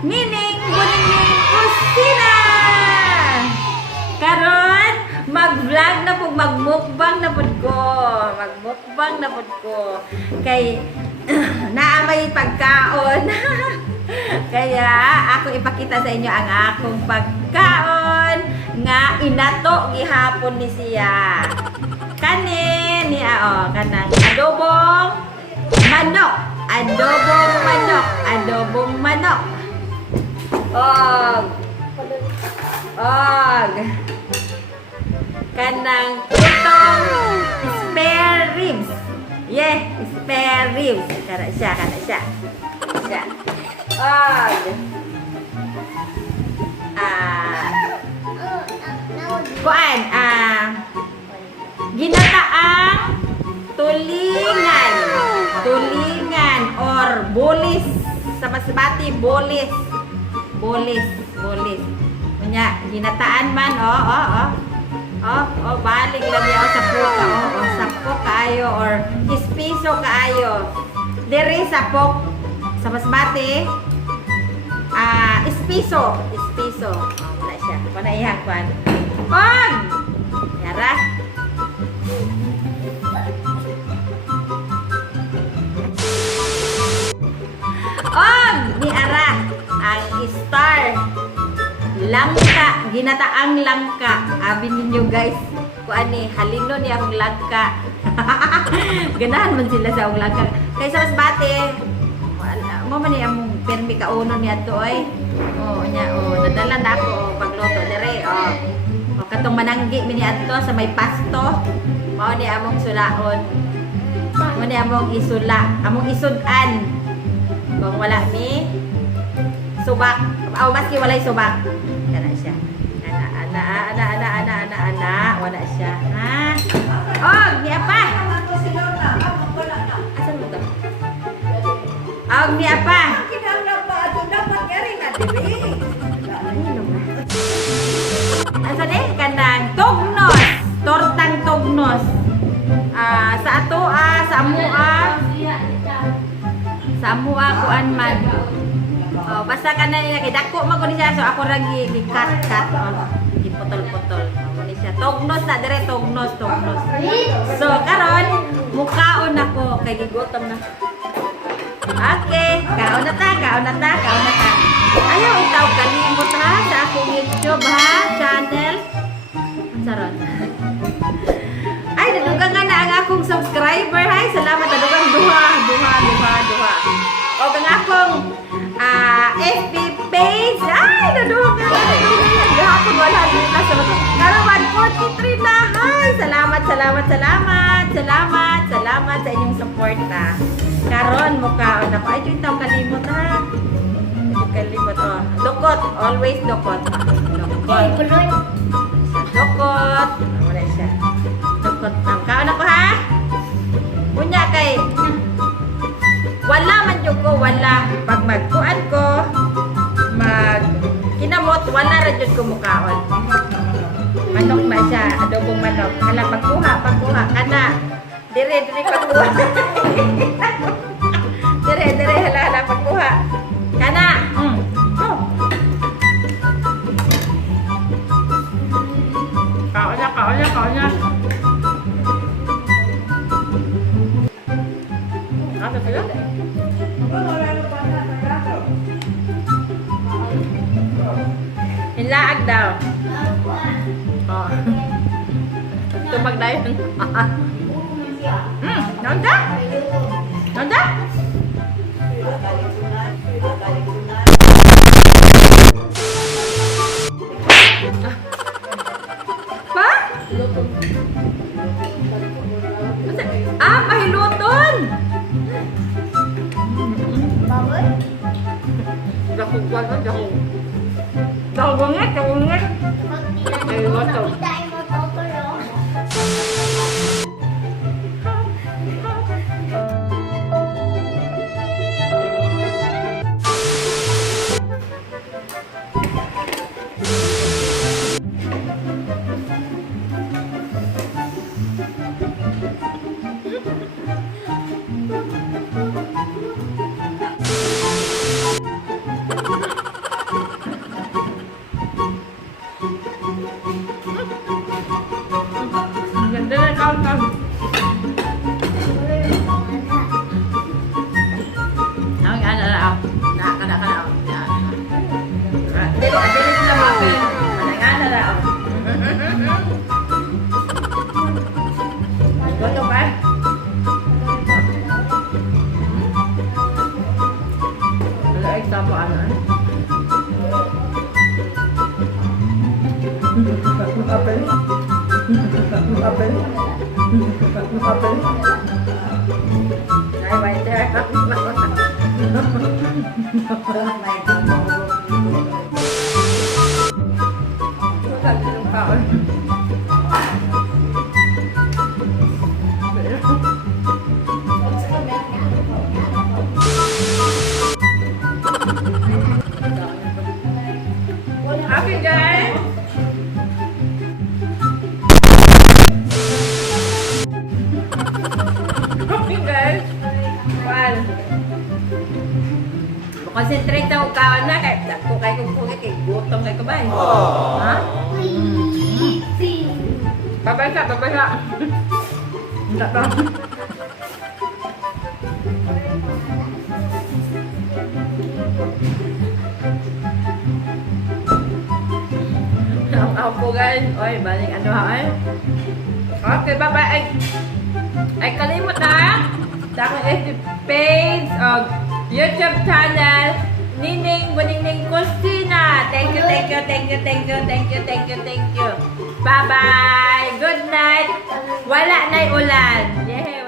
Mining Buning Kusina! Karon, mag-vlog na po, mag-mukbang na po ko. Mag-mukbang na po ko. Kay, naamay pagkaon. Kaya, ako ipakita sa inyo ang akong pagkaon nga inato gihapon ni siya. Kanin, kanang adobong manok. Adobong manok. Adobong manok. Og kanang itong spare ribs. Spare ribs. Kana siya. Og ginataang tulingan or bolis sa Masbate, bolis. Kunya, ginataan man, balik lang yaw sa puka, sapo kaayo or ispiso kaayo. Dere sa pok, sa Masbate, ispiso. Wala siya, panaihang kwan. Og! Yara. Og! Niara, ang star. Langka, ginataang langka. Abi ninyo guys, kuan ni halino ni akong langka. Ganahan man sila sa akong langka. Kay sa Masbate, mo man ni among permi kauno ni adto ay. Nadala na ako pagluto dire. Katong mananggi mi ni adto sa may pasto. Mao ni among sulaon. Mao ni among isudan. Kung wala mi subak, maski walay subak. Kana siya. Ana, wala siya. Ha? Ni apa? Asan mo to? Ni apa? Asa ni? Kanang tugnos. Tortang tugnos. Sa ato, sa amua kuan man. Basta ka na nila, dako man ko ni siya, so ako ra gi-cut, giputol-putol. Ni siya tugnos na dire, tugnos. So karon mukaon ako kay gigutom na. Okay, kaon na ta. Ayaw itaw kalimot ha sa akong YouTube channel. Saron. Ay, nadugang nga na ang akong subscriber. Hay, salamat nadugang duha. O ang akong FB page. Ay, nadugang. Gahapon wala din na sa mga. Karon 143 na. Hay, salamat sa inyong support na. Karon mukhaon ako. Ay, ito kalimot ha. Kalimot, Dukot, always dukot. Dukot. Wala siya. Dukot. Kaon ako ha. Punya kay wala man jud ko, wala. Pag magkuan ko, kinamot, wala ra jud ko mukaon. Manok na siya, adobong manok. Hala, pagkuha. Kana. Dire pagkuha. Dire, hala, pagkuha. Kana. Kaon na. Ano sila? Hilaag daw. Tubag na yun. Nanda? Pa? Pahiluton! Dahunget. Pahiluton. Apple. Apple. Ay, wait there. Sabi ng kaon. Okay, guys. Okay, guys. Well, concentrate na kung kawan na kay dako kay kung pugit kay gutom kay kabay. Ha? Babasa, babasa. Hindi pa. Ang ako guys. Oy, balik ano ha ay. Okay, bye-bye. Ay kalimot na. Sa akong FB page o YouTube channel Nining Buningning Kusina. Thank you, thank you, thank you, thank you, thank you, thank you, thank you. Bye-bye. Good night. Wala na'y ulan. Yeah.